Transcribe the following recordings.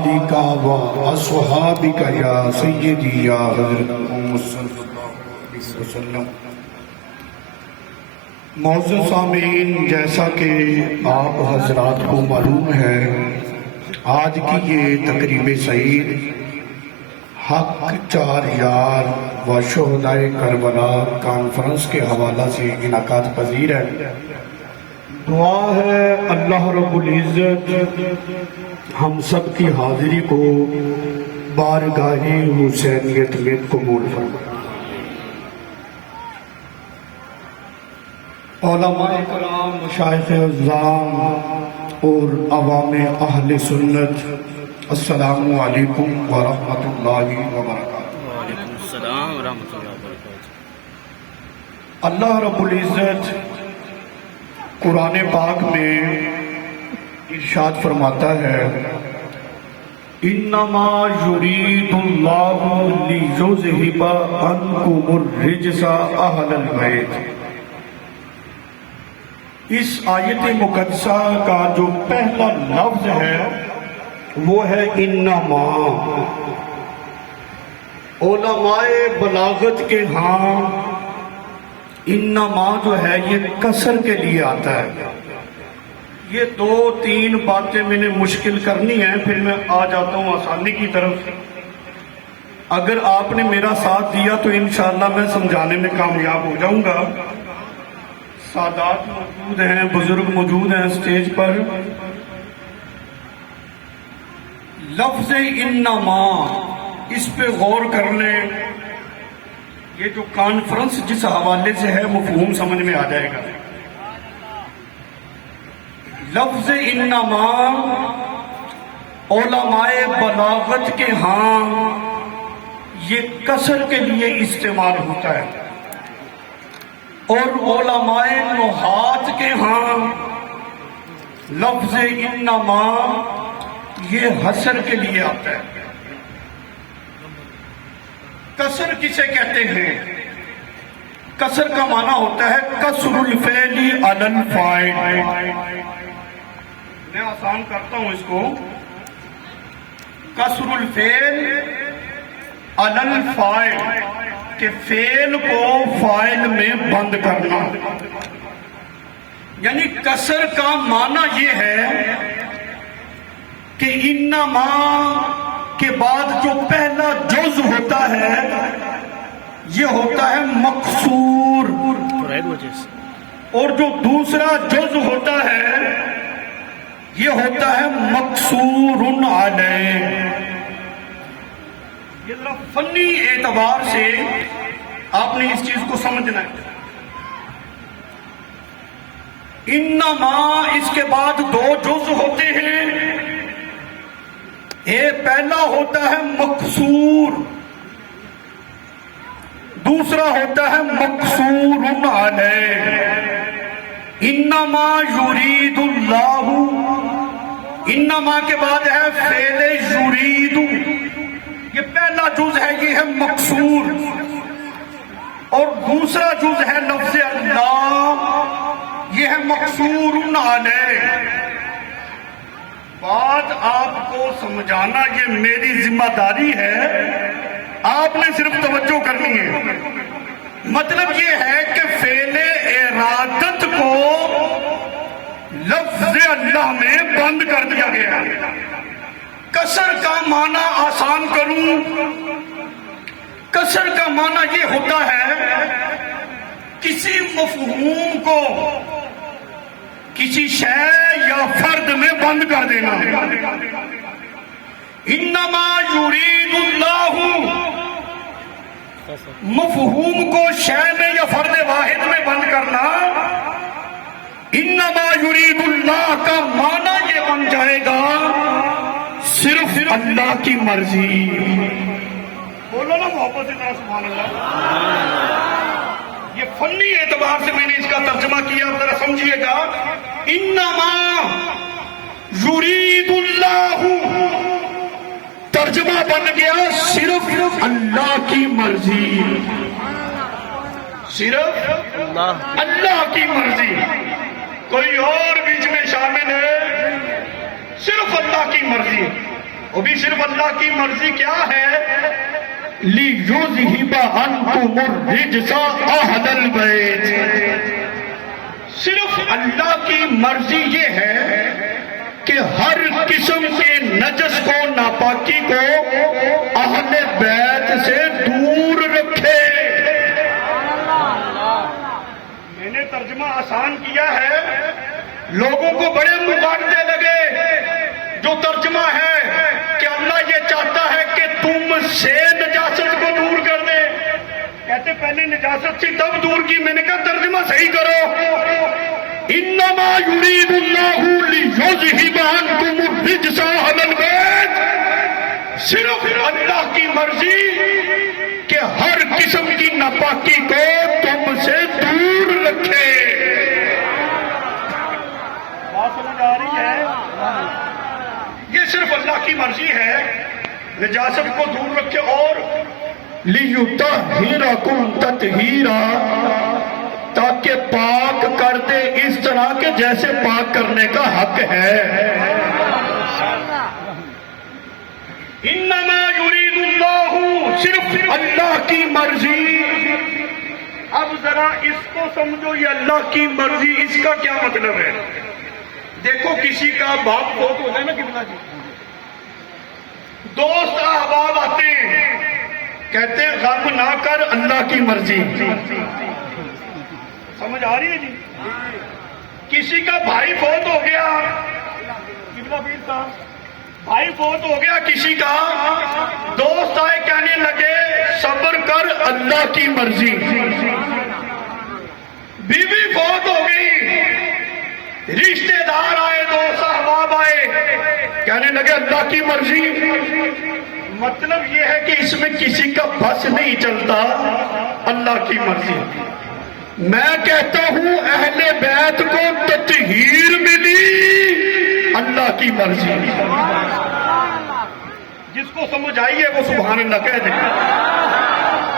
آلک و اصحابک یا سیدی یا حضرت محمد صلی اللہ علیہ وسلم۔ معزز سامعین، جیسا کہ آپ حضرات کو معلوم ہے، آج کی یہ تقریب سعید حق چار یار و شہدائے کربلا کانفرنس کے حوالہ سے انعقاد پذیر ہے۔ دعا ہے اللہ رب العزت ہم سب کی حاضری کو بارگاہ حسینیت میں قبول فرمائے۔ علماء کرام، مشائخ اعظام اور عوام اہل سنت، السلام علیکم ورحمۃ اللہ وبرکاتہ۔ وعلیکم السلام ورحمۃ اللہ وبرکاتہ۔ اللہ رب العزت قرآن پاک میں ارشاد فرماتا ہے، انما یرید اللہ لیذھب عنکم الرجس اہل البیت۔ اس آیت مقدسہ کا جو پہلا لفظ ہے وہ ہے انما۔ علماء بلاغت کے ہاں انما جو ہے یہ کسر کے لیے آتا ہے۔ یہ دو تین باتیں میں نے مشکل کرنی ہیں، پھر میں آ جاتا ہوں آسانی کی طرف۔ اگر آپ نے میرا ساتھ دیا تو انشاءاللہ میں سمجھانے میں کامیاب ہو جاؤں گا۔ سادات موجود ہیں، بزرگ موجود ہیں اسٹیج پر۔ لفظ انما، اس پہ غور کر لیں۔ یہ جو کانفرنس جس حوالے سے ہے مفہوم سمجھ میں آ جائے گا۔ لفظ انما علماء بلاغت کے ہاں یہ کسر کے لیے استعمال ہوتا ہے، اور علماء نحات کے ہاں لفظ انما یہ حسر کے لیے آتا ہے۔ کسر کسے کہتے ہیں؟ کسر کا معنی ہوتا ہے کسر الفعل علی الفاعل۔ میں آسان کرتا ہوں اس کو، کسر الفعل علی الفاعل، کہ فعل کو فاعل میں بند کرنا۔ یعنی کسر کا معنی یہ ہے کہ انما کے بعد جو پہلا جز ہوتا ہے یہ ہوتا ہے مکسور، اور جو دوسرا جز ہوتا ہے یہ ہوتا ہے مکسور علیہ۔ یہ فنی اعتبار سے آپ نے اس چیز کو سمجھنا ہے۔ انما اس کے بعد دو جز ہوتے ہیں، ایک پہلا ہوتا ہے مکسور، دوسرا ہوتا ہے مکسور علیہ۔ انما یرید اللہ، انما کے بعد ہے فعل یرید، یہ پہلا جز ہے یہ ہے مکسور، اور دوسرا جز ہے لفظ اللہ، یہ ہے مکسور علیہ۔ بات آپ کو سمجھانا یہ میری ذمہ داری ہے، آپ نے صرف توجہ کرنی ہے۔ مطلب یہ ہے کہ فعل ارادت کو لفظ اللہ میں بند کر دیا گیا ہے۔ کسر کا معنی آسان کروں، کسر کا معنی یہ ہوتا ہے کسی مفہوم کو کسی شے یا فرد میں بند کر دینا۔ انما یرید اللہ، مفہوم کو شے میں یا فرد واحد میں بند کرنا۔ انما یرید اللہ کا معنی یہ بن جائے گا صرف اللہ کی مرضی۔ بولو نا محبت سے ذرا سبحان اللہ۔ یہ فنی اعتبار سے میں نے اس کا ترجمہ کیا، ذرا سمجھیے گا۔ انما یرید اللہ، ترجمہ بن گیا صرف اللہ کی مرضی، صرف اللہ کی مرضی، کوئی اور بیچ میں شامل ہے، صرف اللہ کی مرضی۔ وہ بھی صرف اللہ کی مرضی کیا ہے؟ لِيُذْهِبَ عَنْكُمُ الرِّجْسَ أَهْلَ الْبَيْتِ، صرف اللہ کی مرضی یہ ہے کہ ہر قسم کے نجس کو، ناپاکی کو اہل بیت سے دور رکھے۔ میں نے ترجمہ آسان کیا ہے، لوگوں کو بڑے مقارنتے لگے جو ترجمہ ہے کہ اللہ یہ چاہتا ہے کہ تم سے نجاست کو دور کر دے، کہتے پہلے نجاست تھی تب دور کی۔ میں نے کہا ترجمہ صحیح کرو، انما یرید اللہ لیذھب عنکم الرجس اہل البیت، صرف اللہ کی مرضی کہ ہر قسم کی ناپاکی کو تم سے دور رکھے۔ بات سمجھ آ رہی ہے؟ یہ صرف اللہ کی مرضی ہے، نجاست کو دور رکھے اور لِيُطَهِّرَكُمْ تَطْهِيرًا، تاکہ پاک کر دے اس طرح کہ جیسے پاک کرنے کا حق ہے۔ انما یرید اللہ، صرف اللہ کی مرضی۔ اب ذرا اس کو سمجھو، یہ اللہ کی مرضی اس کا کیا مطلب ہے؟ دیکھو کسی کا باپ فوت ہو جائے نا، کتنا جی دوست احباب آتے ہیں، کہتے ہیں غم نہ کر، اللہ کی مرضی۔ سمجھ آ رہی ہے جی؟ کسی کا بھائی فوت ہو گیا، بھائی فوت ہو گیا کسی کا، دوست آئے کہنے لگے صبر کر، اللہ کی مرضی۔ بیوی فوت ہو گئی، رشتے دار آئے، دوست احباب آئے، کہنے لگے اللہ کی مرضی۔ مطلب یہ ہے کہ اس میں کسی کا بس نہیں چلتا، اللہ کی مرضی۔ میں کہتا ہوں اہل بیت کو تطہیر ملی، اللہ کی مرضی۔ جس کو سمجھ آئیے وہ سبحان اللہ کہہ دے،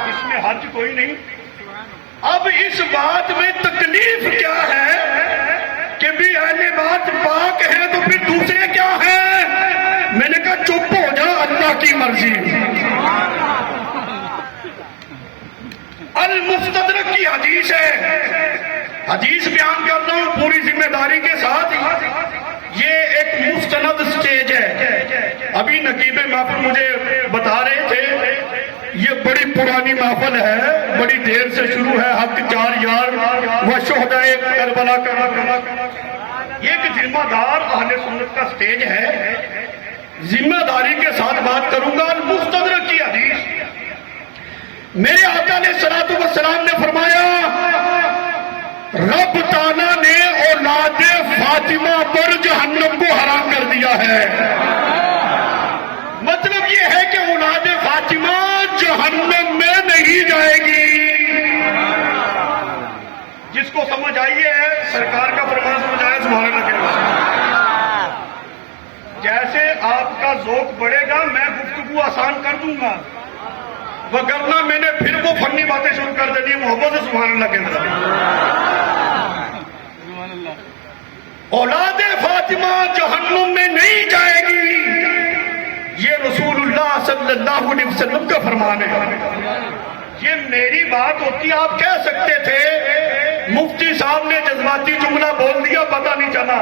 اس میں حرج کوئی نہیں۔ اب اس بات میں تکلیف کیا ہے کہ بھی اہل بیت پاک ہے تو پھر دوسرے کیا ہیں؟ میں نے کہا چپ ہو جا، اللہ کی مرضی۔ المستدرک کی حدیث ہے، حدیث بیان کرتا ہوں پوری ذمہ داری کے ساتھ۔ یہ ایک مستند سٹیج ہے۔ ابھی نقیب محفل مجھے بتا رہے تھے یہ بڑی پرانی محفل ہے، بڑی دیر سے شروع ہے، حق چار یار و شہداء کربلا کا۔ یہ ایک ذمہ دار اہل سنت کا سٹیج ہے، ذمہ داری کے ساتھ بات کروں گا۔ المستدرک کی حدیث، میرے آقا علیہ الصلوۃ والسلام نے فرمایا رب تعالیٰ نے اولاد فاطمہ پر جہنم کو حرام کر دیا ہے۔ مطلب یہ ہے کہ اولاد فاطمہ جہنم میں نہیں جائے گی۔ جس کو سمجھ آئیے سرکار کا فرمان سمجھ آیا، سبحان اللہ کہہ۔ جیسے آپ کا ذوق بڑھے گا میں گفتگو آسان کر دوں گا، وگرنہ میں نے پھر وہ فنی باتیں شروع کر دینی، محبت سے سبحان اللہ کہہ۔ اولاد فاطمہ جہنم میں نہیں جائے گی، یہ رسول اللہ صلی اللہ علیہ وسلم کا فرمان ہے۔ یہ میری بات ہوتی، آپ کہہ سکتے تھے مفتی صاحب نے جذباتی جملہ بول دیا پتہ نہیں چلا،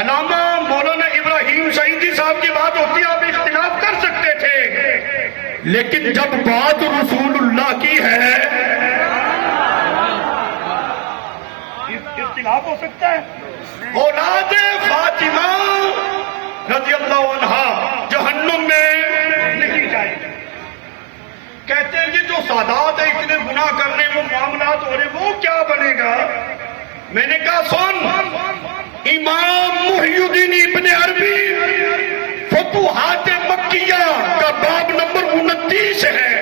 علامہ مولانا ابراہیم سعیدی صاحب کی بات ہوتی آپ اختلاف کر سکتے تھے، لیکن جب بات رسول اللہ کی ہے اختلاف ہو سکتا ہے۔ اولاد فاطمہ رضی اللہ عنہا جہنم میں نہیں جائے گی۔ کہتے ہیں یہ جو سادات ہیں اتنے گناہ کر رہے وہ معاملات ہو رہے وہ کیا بنے گا؟ میں نے کہا سن، امام محی الدین ابن عربی فتوحات مکیہ کا باب نمبر 29 ہے،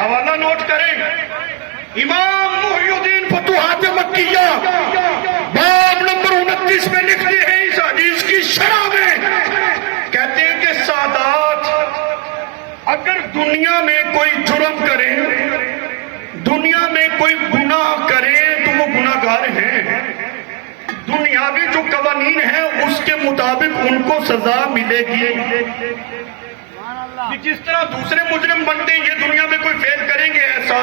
حوالہ نوٹ کریں، امام محی الدین فتوحات مکیہ باب نمبر 29 میں لکھتے ہیں اس حدیث کی شرح میں، کہتے ہیں کہ سادات اگر دنیا میں کوئی جرم کرے، دنیا میں کوئی گناہ کرے تو وہ گناہگار ہیں، دنیا دنیاوی جو قوانین ہیں اس کے مطابق ان کو سزا ملے گی. جس طرح دوسرے مجرم بنتے ہیں یہ دنیا میں کوئی فیل کریں گے ایسا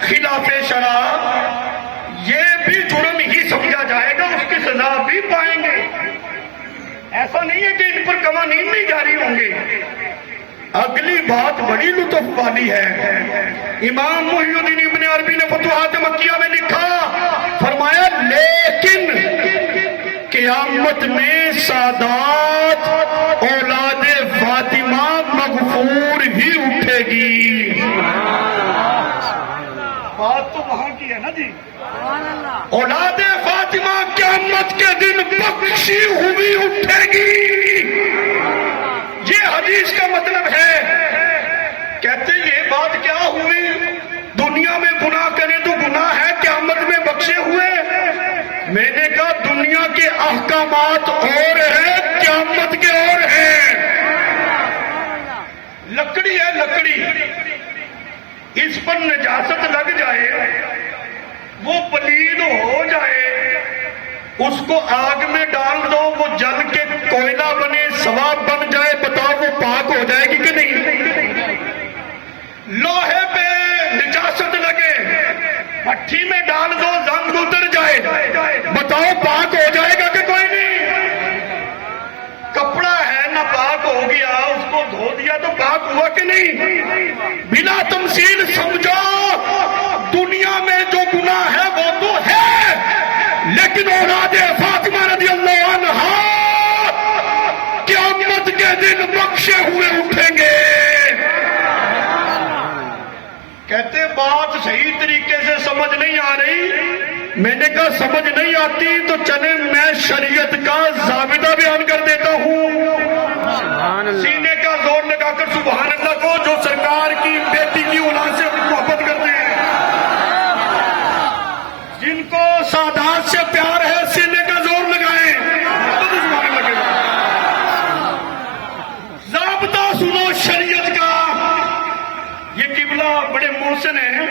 خلاف شرع، یہ بھی جرم ہی سمجھا جائے گا، اس کی سزا بھی پائیں گے. ایسا نہیں ہے کہ ان پر قوانین نہیں جاری ہوں گے. اگلی بات بڑی لطف والی ہے. امام محی الدین ابن عربی نے فتوحات مکیہ میں لکھا، فرمایا لیکن قیامت میں سادات اولاد فاطمہ مغفور ہی اٹھے گی. بات تو وہاں کی ہے نا جی. اولاد فاطمہ قیامت کے دن بخشی ہوئی اٹھے گی. یہ حدیث کا مطلب ہے. کہتے یہ بات کیا ہوئی؟ دنیا میں گناہ کریں تو گناہ ہے، قیامت میں بخشے ہوئے. میں نے کہا دنیا کے احکامات اور ہیں، قیامت کے اور ہیں. لکڑی ہے لکڑی، اس پر نجاست لگ جائے، وہ پلید ہو جائے، اس کو آگ میں ڈال دو، وہ جل کے کوئلہ بنے، سواب بن جائے، بتاؤ وہ پاک ہو جائے گی کہ نہیں؟ لوہے پہ نجاست لگے، بھٹی میں ڈال دو، زنگ اتر جائے، بتاؤ پاک ہو جائے گا کہ کوئی نہیں؟ کپڑا ہے نہ پاک ہو گیا، اس کو دھو دیا تو پاک ہوا کہ نہیں؟ بلا تمثیل سمجھو، دنیا میں جو گناہ ہے وہ تو ہے، لیکن اولاد فاطمہ رضی اللہ عنہ قیامت کے دن بخشے ہوئے اٹھیں گے. کہتے بات صحیح طریقے سے سمجھ نہیں آ رہی. میں نے کہا سمجھ نہیں آتی تو چلے میں شریعت کا ضابطہ بیان کر دیتا ہوں. سینے کا زور لگا کر سبحان اللہ کو جو سرکار کی بیٹی کی اولاد سے محبت کرتے ہیں، جن کو سادات سے پیار ہے، سینے کا زور لگائیں. ضابطہ سنو شریعت کا. یہ قبلہ بڑے محسن ہیں،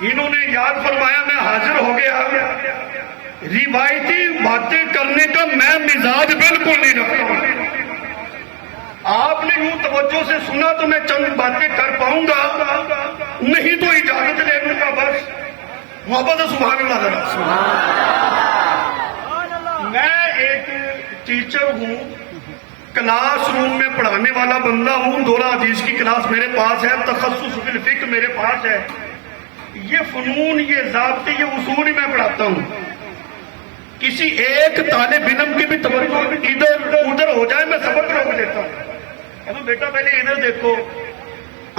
انہوں نے یاد فرمایا میں حاضر ہو گیا. روایتی باتیں کرنے کا میں مزاج بالکل نہیں رکھتا ہوں. آپ نے یوں توجہ سے سنا تو میں چند باتیں کر پاؤں گا، نہیں تو اجازت لے لوں گا بس. محبت سبحان اللہ ذرا. میں ایک ٹیچر ہوں، کلاس روم میں پڑھانے والا بندہ ہوں. دورہ حدیث کی کلاس میرے پاس ہے، تخصص فی الفقہ میرے پاس ہے. یہ فنون، یہ ضابطے، یہ اصول ہی میں پڑھاتا ہوں. کسی ایک طالب علم کی بھی توجہ ادھر ادھر ہو جائے میں سبق روک دیتا ہوں. بیٹا پہلے ادھر دیکھو.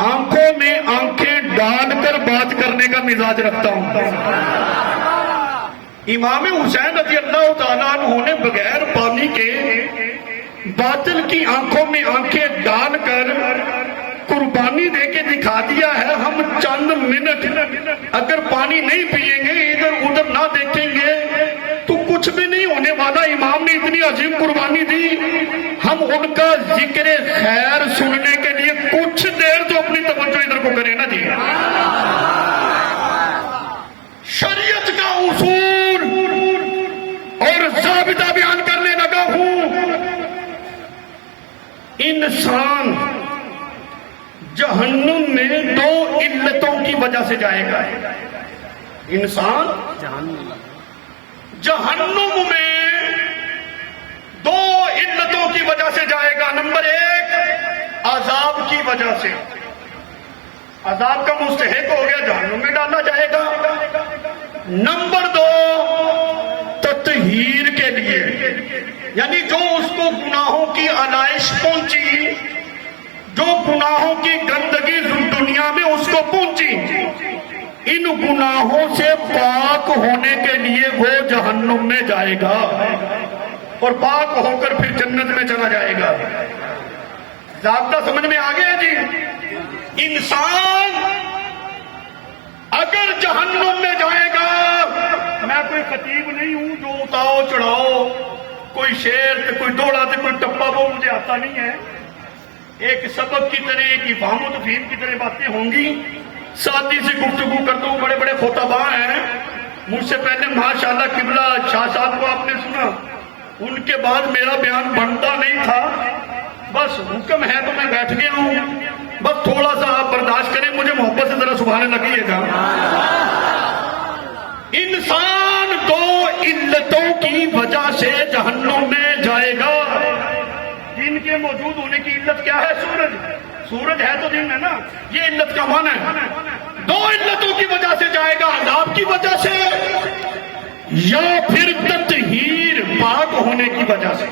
آنکھوں میں آنکھیں ڈال کر بات کرنے کا مزاج رکھتا ہوں. امام حسین رضی اللہ تعالیٰ عنہ نے بغیر پانی کے باطل کی آنکھوں میں آنکھیں ڈال کر قربانی دے کے دکھا دیا ہے. ہم چند منٹ اگر پانی نہیں پیئیں گے، ادھر ادھر نہ دیکھیں گے تو کچھ بھی نہیں ہونے والا. امام نے اتنی عظیم قربانی دی. ہم ان کا ذکر خیر سننے کے لیے کچھ دیر تو اپنی توجہ ادھر کو کریں نا جی. شریعت کا اصول اور ضابطہ بیان کرنے لگا ہوں. انسان جہنم میں دو علتوں کی وجہ سے جائے گا. انسان جہنم میں دو علتوں کی وجہ سے جائے گا. نمبر ایک عذاب کی وجہ سے، عذاب کا مستحق ہو گیا، جہنم میں ڈالا جائے گا. نمبر دو تطہیر کے لیے، یعنی جو اس کو گناہوں کی علائش پہنچی، جو گناہوں کی گندگی دنیا میں اس کو پہنچی، ان گناہوں سے پاک ہونے کے لیے وہ جہنم میں جائے گا اور پاک ہو کر پھر جنت میں چلا جائے گا. ضابطہ سمجھ میں آ گیا جی. انسان اگر جہنم میں جائے گا، میں کوئی خطیب نہیں ہوں جو اتاؤ چڑھاؤ، کوئی شعر کوئی دوڑا تو کوئی ٹپا وہ مجھے آتا نہیں ہے. ایک سبق کی طرح، ایک افہام و تفہیم کی طرح باتیں ہوں گی. سادی سے گفتگو کرتا ہوں. بڑے بڑے خطباء ہیں، مجھ سے پہلے ماشاءاللہ قبلہ شاہ صاحب کو آپ نے سنا، ان کے بعد میرا بیان بنتا نہیں تھا، بس حکم ہے تو میں بیٹھ گیا ہوں، بس تھوڑا سا آپ برداشت کریں، مجھے محبت سے ذرا سبحان لگیے گا۔ انسان دو علتوں کی وجہ سے جہنم میں جائے گا، جن کے موجود ہونے کی علت کیا ہے؟ سورج ہے تو دن ہے نا، یہ علت کا معنی ہے۔ دو علتوں کی وجہ سے جائے گا، عذاب کی وجہ سے یا پھر تطہیر پاک ہونے کی وجہ سے۔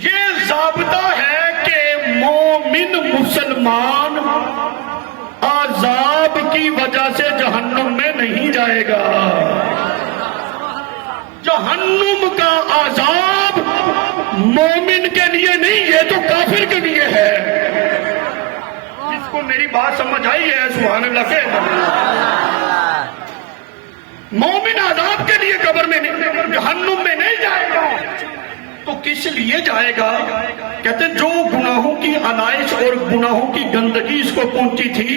یہ ضابطہ ہے کہ مومن مسلمان عذاب کی وجہ سے جہنم میں نہیں جائے گا۔ جہنم کا عذاب مومن کے لیے نہیں، یہ تو کافر کے لیے ہے۔ جس کو میری بات سمجھ آئی ہے سبحان اللہ کے، مومن عذاب کے لیے قبر میں نہیں، جہنم میں نہیں جائے گا۔ تو کس لیے جائے گا؟ کہتے ہیں جو گناہوں کی علائش اور گناہوں کی گندگی اس کو پہنچی تھی،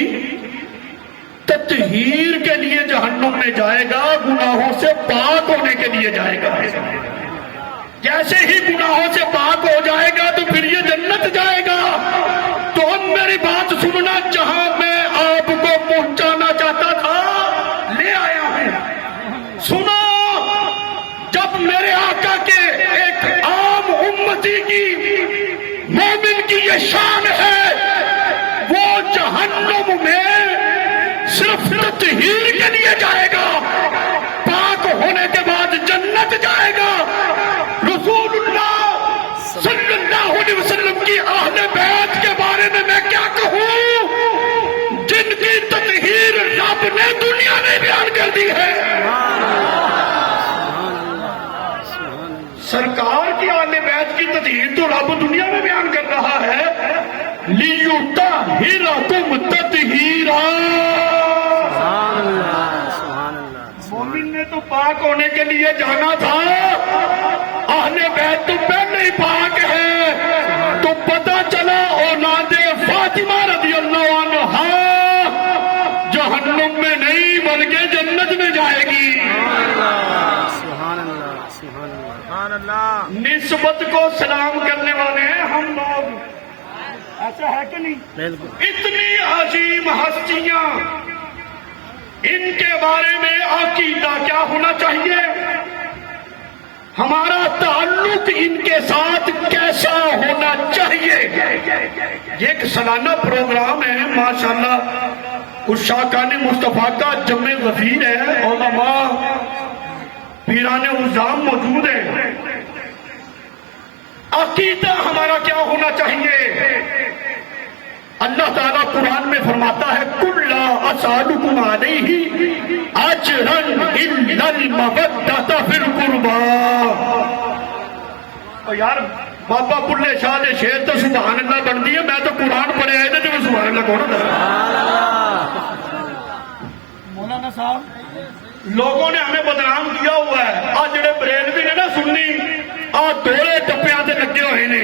تطہیر کے لیے جہنم میں جائے گا، گناہوں سے پاک ہونے کے لیے جائے گا۔ جیسے ہی گناہوں سے پاک ہو جائے گا تو پھر یہ جنت جائے گا۔ تو اب میری بات سننا، جہاں میں آپ کو پہنچانا چاہتا تھا لے آیا ہوں۔ سنو، جب میرے آقا کے ایک عام امتی کی، مومن کی یہ شان ہے، وہ جہنم میں صرف تطہیر کے لیے جائے گا، پاک ہونے کے بعد جنت جائے گا۔ رسول اللہ صلی اللہ علیہ وسلم کی اہل بیت کے بارے میں کیا کہوں، جن کی تطہیر رب نے دنیا میں بیان کر دی ہے۔ سرکار کی اہل بیت کی تطہیر تو رب دنیا میں بیان کر رہا ہے، لِيُطَهِّرَكُمْ تَطْهِيرًا۔ مومن نے تو پاک ہونے کے لیے جانا تھا، اہل بیت تو پہلے ہی پاک ہے، تو پتہ چلا اولاد فاطمہ رضی اللہ عنہا جہنم میں نہیں بلکہ جنت میں جائے گی۔ نسبت کو سلام کرنے والے ہیں ہم لوگ، ایسا ہے کہ نہیں؟ اتنی عظیم ہستیاں، ان کے بارے میں عقیدہ کیا ہونا چاہیے؟ ہمارا تعلق ان کے ساتھ کیسا ہونا چاہیے؟ یہ ایک سالانہ پروگرام ہے ماشاءاللہ، عشاقان مصطفیٰ کا جمع غفیر ہے، علماء پیران عظام موجود ہیں۔ عقیدہ ہمارا کیا ہونا چاہیے؟ اللہ تعالیٰ قرآن میں فرماتا ہے قُلْ لَا أَسْأَلُكُمْ عَلَيْهِ أَجْرًا إِلَّا الْمَوَدَّةَ فِي الْقُرْبَىٰ۔ اور یار بابا بلے شاہ دے شیر تو سبحان اللہ بن دی ہے، میں تو قرآن پڑھے آئے تھے جو سبحان اللہ کون تھا؟ مولانا صاحب لوگوں نے ہمیں بدنام کیا ہوا ہے، آج جڑے بریلوی نے نا سنی، آج دوڑے ٹپیاں تے لگے ہوئے نے۔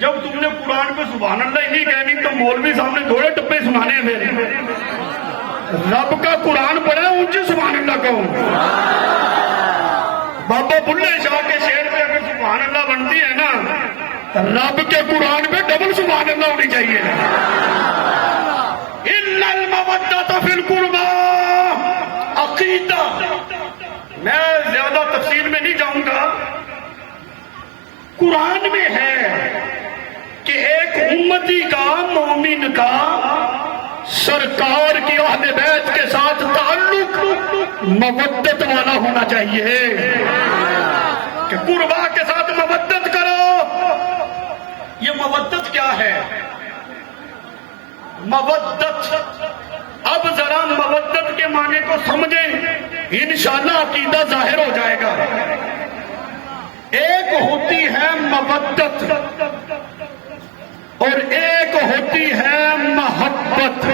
جب تم نے قرآن پہ سبحان اللہ ہی نہیں کہنی تو مولوی صاحب نے دوڑے ٹپے سنانے ہیں پھر۔ رب کا قرآن پڑھا اونچی سبحان اللہ کہو۔ بابا بلے شاہ کے شیر پہ اگر سبحان اللہ بنتی ہے نا، رب کے قرآن پہ ڈبل سبحان اللہ ہونی چاہیے۔ إِلَّا الْمَوَدَّةَ فِي الْقُرْبَىٰ۔ عقیدہ میں زیادہ تفصیل میں نہیں جاؤں گا، قرآن میں ہے کہ ایک امتی کا، مومن کا سرکار کی اہل بیت کے ساتھ تعلق مودت والا ہونا چاہیے، کہ قربا کے ساتھ مودت کرو۔ یہ مودت کیا ہے؟ مودت، اب ذرا مودت کے معنی کو سمجھیں، انشاءاللہ عقیدہ ظاہر ہو جائے گا۔ ایک ہوتی ہے مودت اور ایک ہوتی ہے محبت،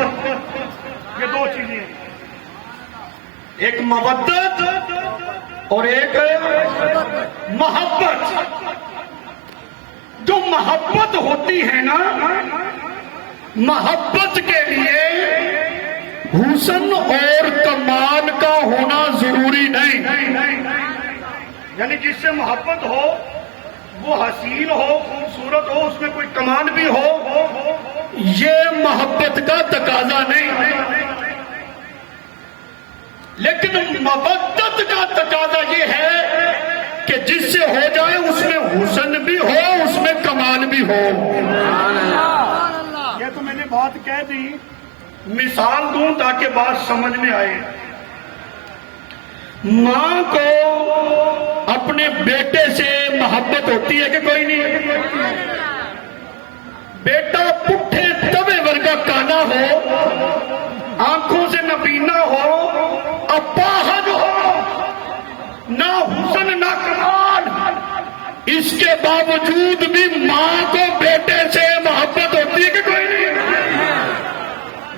یہ دو چیزیں، ایک مودت اور ایک محبت۔ جو محبت ہوتی ہے نا، محبت کے لیے حسن اور کمال کا ہونا ضروری نہیں، یعنی جس سے محبت ہو وہ حسین ہو، خوبصورت ہو، اس میں کوئی کمال بھی ہو، یہ محبت کا تقاضا نہیں، لیکن مودت کا تقاضا یہ ہے کہ جس سے ہو جائے اس میں حسن بھی ہو، اس میں کمال بھی ہو۔ یہ تو میں نے بات کہہ دی، مثال دوں تاکہ بات سمجھ میں آئے۔ ماں کو اپنے بیٹے سے محبت ہوتی ہے کہ کوئی نہیں؟ بیٹا پٹھے تبے ورگا کانا ہو، آنکھوں سے نبینا ہو، اپاہج ہو، نہ حسن نہ کمال، اس کے باوجود بھی ماں کو بیٹے سے محبت ہوتی ہے کہ کوئی نہیں؟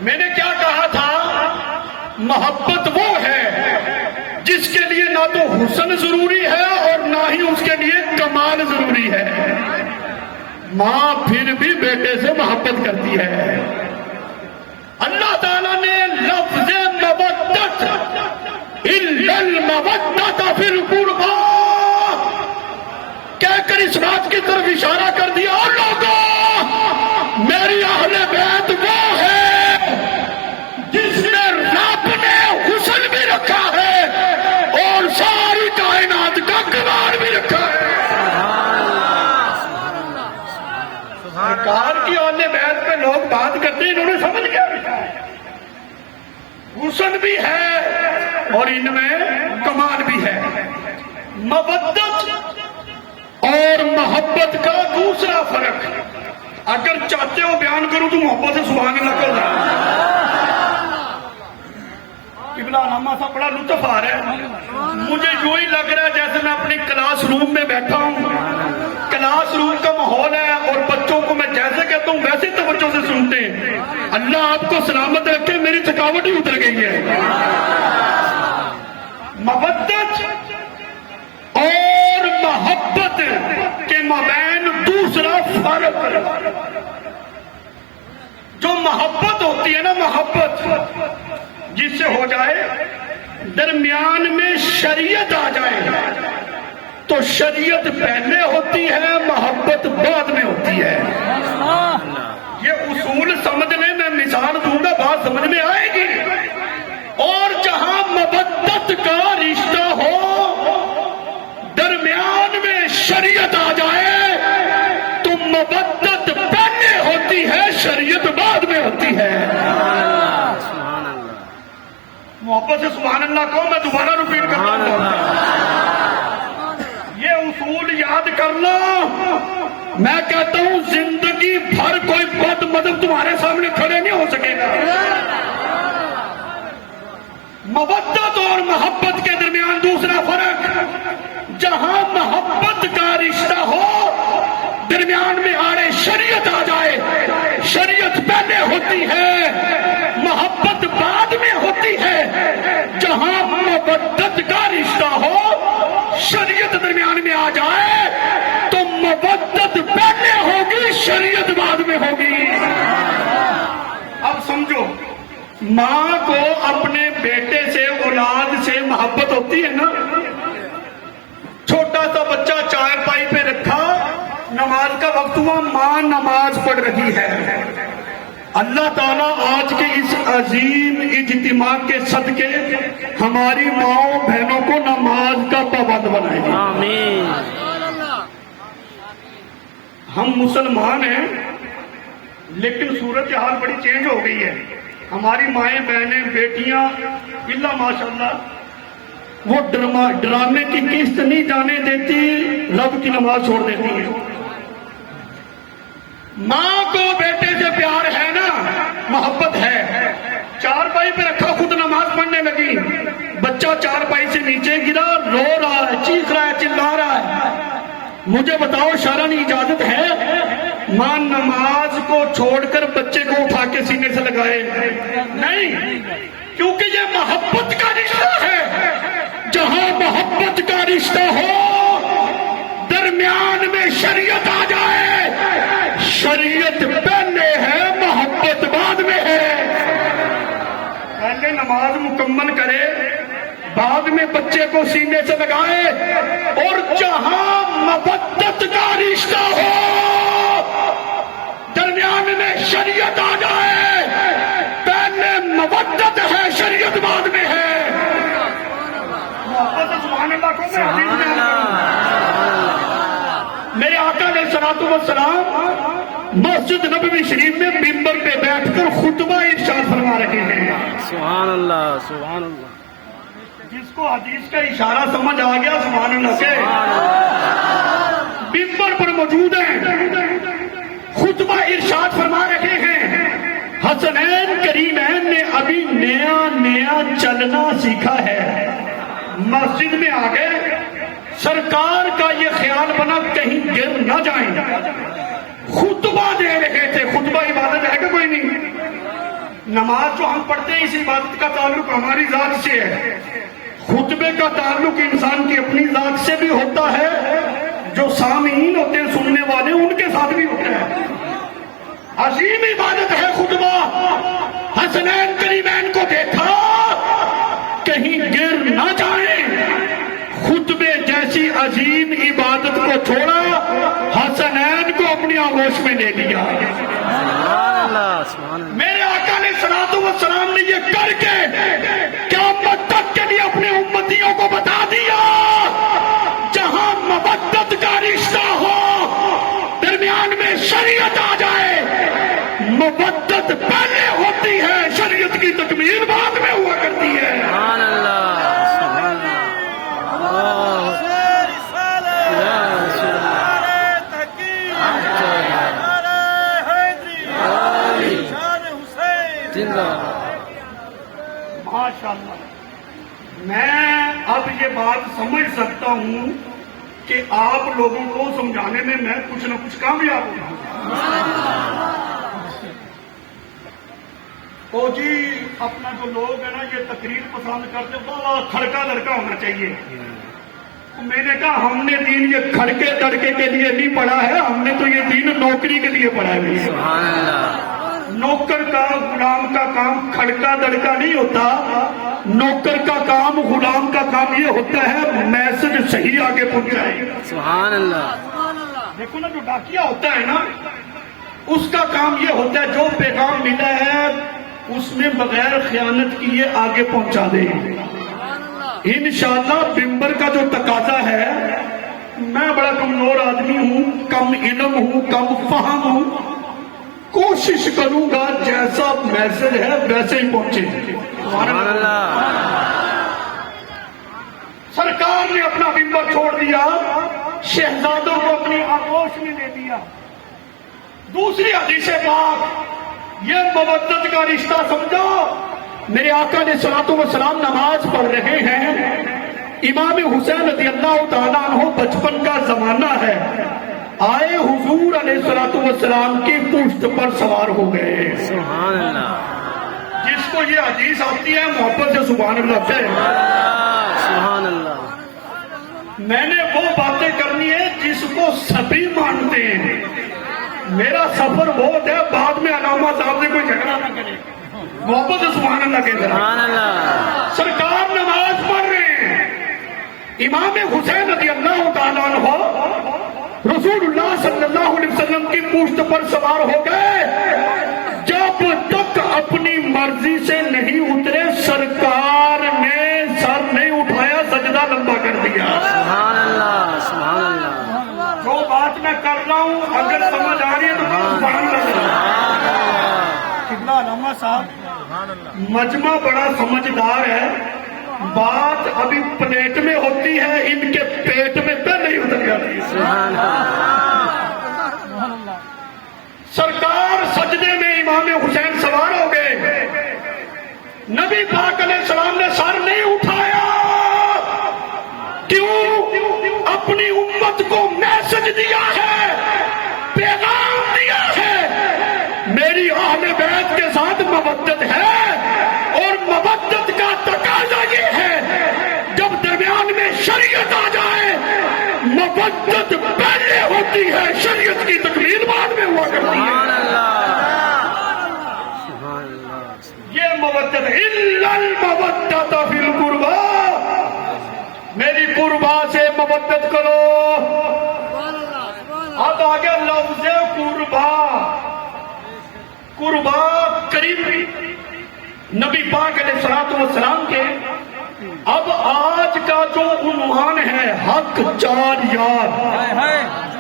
میں نے کیا کہا تھا؟ محبت وہ ہے جس کے لیے نہ تو حسن ضروری ہے اور نہ ہی اس کے لیے کمال ضروری ہے۔ ماں پھر بھی بیٹے سے محبت کرتی ہے۔ اللہ تعالیٰ نے لفظ مودت الا المودۃ فی القربی کہہ کر اس بات کی طرف اشارہ کر دیا، اور لوگوں میری اہل بیت وہ ہے جس میں رب نے حسن بھی رکھا ہے اور ساری کائنات کا کمال بھی رکھا ہے۔ سرکار کی اہل بیت پہ لوگ بات کرتے ہیں، انہوں نے سمجھ کیا رکھا ہے؟ حسن بھی ہے اور ان میں کمال بھی ہے۔ مودت اور محبت کا دوسرا فرق اگر چاہتے ہو بیان کروں تو محبت سے سبحان اللہ کر رہا قبلہ نامہ سا بڑا لطف آ رہا ہے، مجھے یوں ہی لگ رہا ہے جیسے میں اپنی کلاس روم میں بیٹھا ہوں، کلاس روم کا ماحول ہے اور بچوں کو میں جیسے کہتا ہوں ویسے توجہ سے سنتے ہیں۔ اللہ آپ کو سلامت رکھے، میری تھکاوٹ ہی اتر گئی ہے۔ مودت اور محبت کے مابین دوسرا فرق، جو محبت ہوتی ہے نا، محبت جس سے ہو جائے، درمیان میں شریعت آ جائے تو شریعت پہلے ہوتی ہے، محبت بعد میں ہوتی ہے۔ یہ اصول سمجھ لیں، میں مثال دوں گا بات سمجھ میں آئے گی۔ اور جہاں مودت کا رشتہ ہو، درمیان میں شریعت آ جائے تو مودت پہلے ہوتی ہے، شریعت بعد میں ہوتی ہے۔ محبت سے سبحان اللہ کو میں دوبارہ ریپیٹ کرتا ہوں، یہ اصول یاد کر لو۔ میں کہتا ہوں زندگی بھر کوئی بد مذہب تمہارے سامنے کھڑے نہیں ہو سکے گا۔ مودت اور محبت کے درمیان دوسرا فرق، جہاں محبت کا رشتہ ہو، درمیان میں آڑے شریعت آ جائے، شریعت پہلے ہوتی ہے، محبت بعد میں ہوتی ہے۔ جہاں مودت کا رشتہ ہو، شریعت درمیان میں آ جائے تو مودت پہلے ہوگی، شریعت بعد میں ہوگی۔ اب سمجھو، ماں کو اپنے بیٹے سے، اولاد سے محبت ہوتی ہے نا۔ چھوٹا سا بچہ چار پائی پہ رکھا، نماز کا وقت ہوا، ماں نماز پڑھ رہی ہے۔ اللہ تعالیٰ آج کے اس عظیم اجتماع کے صدقے ہماری ماؤں بہنوں کو نماز کا پابند بنائے گا۔ آمین۔ ہم مسلمان ہیں لیکن صورتحال بڑی چینج ہو گئی ہے۔ ہماری مائیں بہنیں بیٹیاں اللہ ماشاءاللہ وہ ڈرامے کی قسط نہیں جانے دیتی، رب کی نماز چھوڑ دیتی ہیں۔ ماں کو بیٹے سے پیار ہے نا، محبت ہے، چار پائی پہ رکھا، خود نماز پڑھنے لگی، بچہ چار پائی سے نیچے گرا، رو رہا ہے، چیخ رہا ہے، چلا رہا ہے، مجھے بتاؤ شرعاً اجازت ہے ماں نماز کو چھوڑ کر بچے کو اٹھا کے سینے سے لگائے؟ نہیں، کیونکہ یہ محبت کا رشتہ ہے۔ جہاں محبت کا رشتہ ہو، درمیان میں شریعت آ جائے، شریعت پہلے ہے، محبت بعد میں ہے۔ نماز مکمل کرے، بعد میں بچے کو سینے سے لگائے، اور جہاں مودت کا رشتہ ہو درمیان میں شریعت آ جائے، پہلے مودت ہے، شریعت بعد میں ہے۔ سبحان اللہ کو میں حدیث میں میرے آقا علیہ الصلوۃ والسلام مسجد نبوی شریف میں ممبر پہ بیٹھ کر خطبہ ارشاد فرما رہے ہیں۔ سبحان اللہ، سبحان اللہ۔ جس کو حدیث کا اشارہ سمجھ آ گیا سبحان اللہ کے ممبر پر موجود ہیں، خطبہ ارشاد فرما رہے ہیں۔ حسنین کریمین نے ابھی نیا نیا چلنا سیکھا ہے، مسجد میں آ گئے، سرکار کا یہ خیال بنا کہیں گر نہ جائیں، خطبہ دے رہے تھے۔ خطبہ عبادت ہے کہ کوئی نہیں؟ نماز جو ہم پڑھتے ہیں اس عبادت کا تعلق ہماری ذات سے ہے، خطبے کا تعلق انسان کی اپنی ذات سے بھی ہوتا ہے، جو سامعین ہوتے ہیں سننے والے ان کے ساتھ بھی ہوتا ہے۔ عظیم عبادت ہے خطبہ۔ حسنین کریمین کو دیکھا کہیں گر نہ جائیں، خطبے جیسی عظیم عبادت کو چھوڑا، حسنین کو اپنی آغوش میں لے لیا۔ میرے آقا علیہ الصلوۃ والسلام نے یہ کر کے قیامت تک کے لیے اپنے امتیوں کو بتا دیا، جہاں مودت کا رشتہ ہو درمیان میں شریعت آ جائے، مودت پہلے ہوتی ہے، شریعت کی تکمیل بعد میں ہوا کرتی ہے۔ سبحان اللہ، سبحان اللہ۔ ماشاءاللہ، میں اب یہ بات سمجھ سکتا ہوں کہ آپ لوگوں کو سمجھانے میں کچھ نہ کچھ کامیاب ہوں۔ او جی اپنا جو لوگ ہے نا یہ تقریر پسند کرتے بہت کھڑکا لڑکا ہونا چاہیے۔ میں نے کہا ہم نے دین یہ کھڑکے لڑکے کے لیے نہیں پڑھا ہے، ہم نے تو یہ دین نوکری کے لیے پڑھا ہے۔ سبحان اللہ۔ نوکر کا غلام کا کام کھڑکا دڑکا نہیں ہوتا، نوکر کا کام غلام کا کام یہ ہوتا ہے میسج صحیح آگے پہنچائے۔ سبحان اللہ۔ دیکھو نا جو ڈاکیا ہوتا ہے نا اس کا کام یہ ہوتا ہے جو پیغام ملا ہے اس میں بغیر خیانت کیے آگے پہنچا دے۔ انشاءاللہ ممبر کا جو تقاضا ہے، میں بڑا کمزور آدمی ہوں، کم علم ہوں، کم فہم ہوں، کوشش کروں گا جیسا میسج ہے ویسے ہی پہنچے۔ سبحان اللہ۔ سرکار نے اپنا ممبر چھوڑ دیا، شہزادوں کو اپنی آغوش میں لے دیا۔ دوسری حدیث پاک، یہ مودت کا رشتہ سمجھو۔ میرے آقا علیہ الصلوۃ والسلام نماز پڑھ رہے ہیں، امام حسین رضی اللہ تعالیٰ عنہ بچپن کا زمانہ ہے، آئے حضور علیہ الصلوۃ والسلام کی پشت پر سوار ہو گئے۔ سبحان اللہ۔ جس کو یہ حدیث آتی ہے محبت سے سبحان اللہ کہے۔ سبحان اللہ۔ میں نے وہ باتیں کرنی ہے جس کو سبھی مانتے ہیں۔ میرا سفر بہت ہے، بعد میں علامہ صاحب سے کوئی جھگڑا نہ کرے، محبت سے سبحان اللہ کہتے ہیں۔ سبحان اللہ۔ سرکار نماز پڑھ رہے ہیں، امام حسین رضی اللہ تعالیٰ عنہ رسول اللہ صلی اللہ علیہ وسلم کی پشت پر سوار ہو گئے۔ جب تک اپنی مرضی سے نہیں اترے سرکار نے سر نہیں اٹھایا، سجدہ لمبا کر دیا۔ سبحان اللہ، سبحان اللہ۔ جو بات میں کر رہا ہوں اگر سمجھ آ رہی ہے تو سبحان اللہ۔ کتنا علامہ صاحب مجمع بڑا سمجھدار ہے، بات ابھی پلیٹ میں ہوتی ہے، ان کے پیٹ میں پہلے ہی اتر جاتی ہے۔ سبحان اللہ۔ سرکار سجدے میں امام حسین سوار ہو گئے، نبی پاک علیہ السلام نے سر نہیں اٹھایا۔ کیوں؟ اپنی امت کو میسج دیا ہے، پیغام دیا ہے، میری اہل بیت کے ساتھ مودت ہے، اور مودت کا تقاضا یہ ہے جب درمیان میں شریعت آ جائے، مودت پہلے ہوتی ہے، شریعت کی تکمیل بعد میں ہوا کرتی ہے۔ سبحان اللہ۔ سبحان اللہ۔ یہ مودت الا محبت کرو. اب آگے لفظ قربا. قربا قریبی نبی پاک علیہ الصلوۃ والسلام کے. اب آج کا جو عنوان ہے حق چار یار،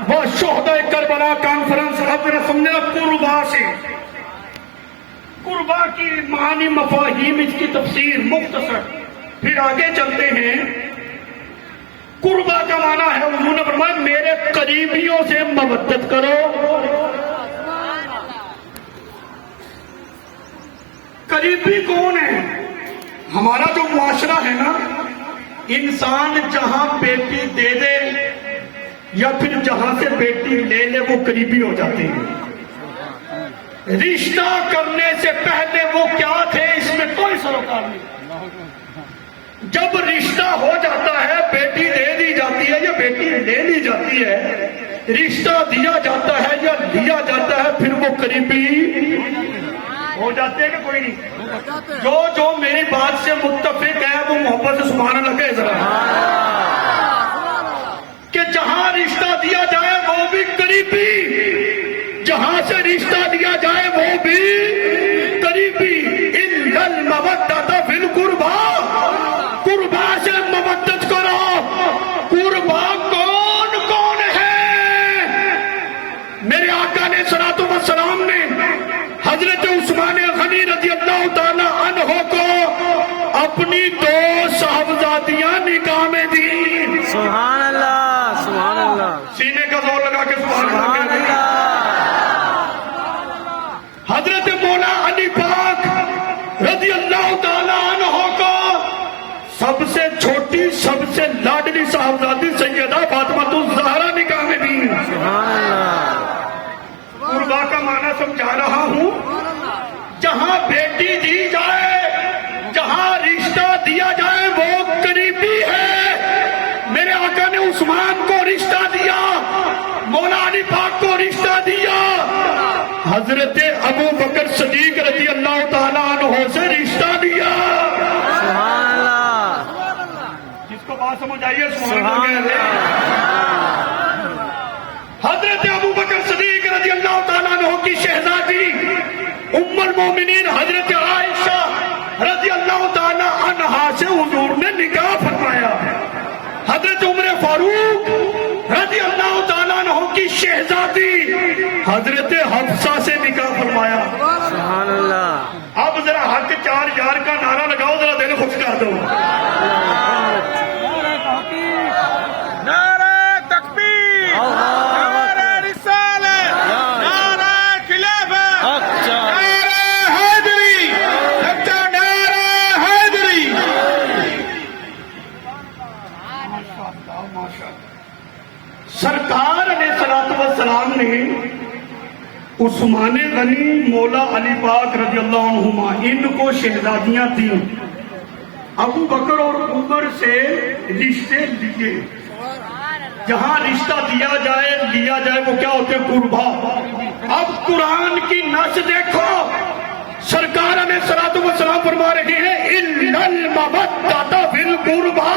وہ شہداء کربلا کانفرنس. اب میرا سمجھنا قربا سے، قربا کی معانی مفاہیم، اس کی تفسیر مختصر، پھر آگے چلتے ہیں. قربا کا معنی ہے، حضور نے فرمایا میرے قریبیوں سے مودت کرو. قریبی کون ہے؟ ہمارا جو معاشرہ ہے نا، انسان جہاں بیٹی دے دے یا پھر جہاں سے بیٹی لے لے وہ قریبی ہو جاتے ہیں. رشتہ کرنے سے پہلے وہ کیا تھے اس میں کوئی سروکار نہیں. جب رشتہ ہو جاتا ہے، بیٹی دے دی جاتی ہے یا بیٹی لے لی جاتی ہے، رشتہ دیا جاتا ہے یا لیا جاتا ہے، پھر وہ قریبی ہو جاتے ہیں کہ کوئی نہیں. جو میری بات سے متفق ہے وہ محبت سے سبحان اللہ کہے ذرا. کہ جہاں رشتہ دیا جائے وہ بھی قریبی، جہاں سے رشتہ دیا جائے وہ بھی قریبی. اِنَّ الْمَوَدَّةَ فِي الْقُرْبَى، قربا سے مودت کرو. قربا کون ہے؟ میرے آقا نے صلوات و سلام نے حضرت عثمان غنی رضی اللہ تعالی عنہ کو اپنی 2 صاحبزادیاں نکاح میں دی. سبحان اللہ، سبحان اللہ. سینے کا زور لگا کے سبحان اللہ سبحان کہہ دیں. حضرت مولا علی پاک رضی اللہ تعالی عنہ کو سب سے چھوٹی، سب سے لاڈلی صاحبزادی سیدہ فاطمہ الزہرا نکاح میں دی. سبحان اللہ. قربا کا معنی سمجھا رہا ہوں. جہاں بیٹی دی جائے، جہاں رشتہ دیا جائے وہ قریبی ہے. میرے آقا نے عثمان کو رشتہ دیا، مولا علی پاک کو رشتہ دیا، حضرت ابو بکر صدیق رضی اللہ تعالیٰ عنہ سے رشتہ دیا. سبحان اللہ. جس کو بات سمجھ آئیے سبحان سبحان اللہ کہہ دیں. حضرت ابو بکر صدیق رضی اللہ تعالیٰ عنہ کی شہزادی ام المومنین حضرت عائشہ رضی اللہ تعالیٰ عنہا سے حضور نے نکاح فرمایا. حضرت عمر فاروق رضی اللہ تعالیٰ عنہ کی شہزادی حضرت حفصہ سے نکاح فرمایا. سبحان اللہ. اب ذرا حق چار یار کا نعرہ لگاؤ، ذرا دل خوش کر دو. نعرہ تکبیر، نعرہ رسالت، نعرہ خلافت، نعرہ حیدری، سچا نعرہ حیدری. سرکار علیہ الصلوۃ والسلام نے عثمان غنی، مولا علی پاک رضی اللہ عنہما، ان کو شہزادیاں تھیں. ابو بکر اور عمر سے رشتے لیے. جہاں رشتہ دیا جائے لیا جائے وہ کیا ہوتے ہیں؟ قربا. اب قرآن کی نص دیکھو، سرکار علیہ الصلوۃ والسلام فرما رہے ہیں اِنَّ الْمَوَدَّةَ فِي الْقُرْبَى.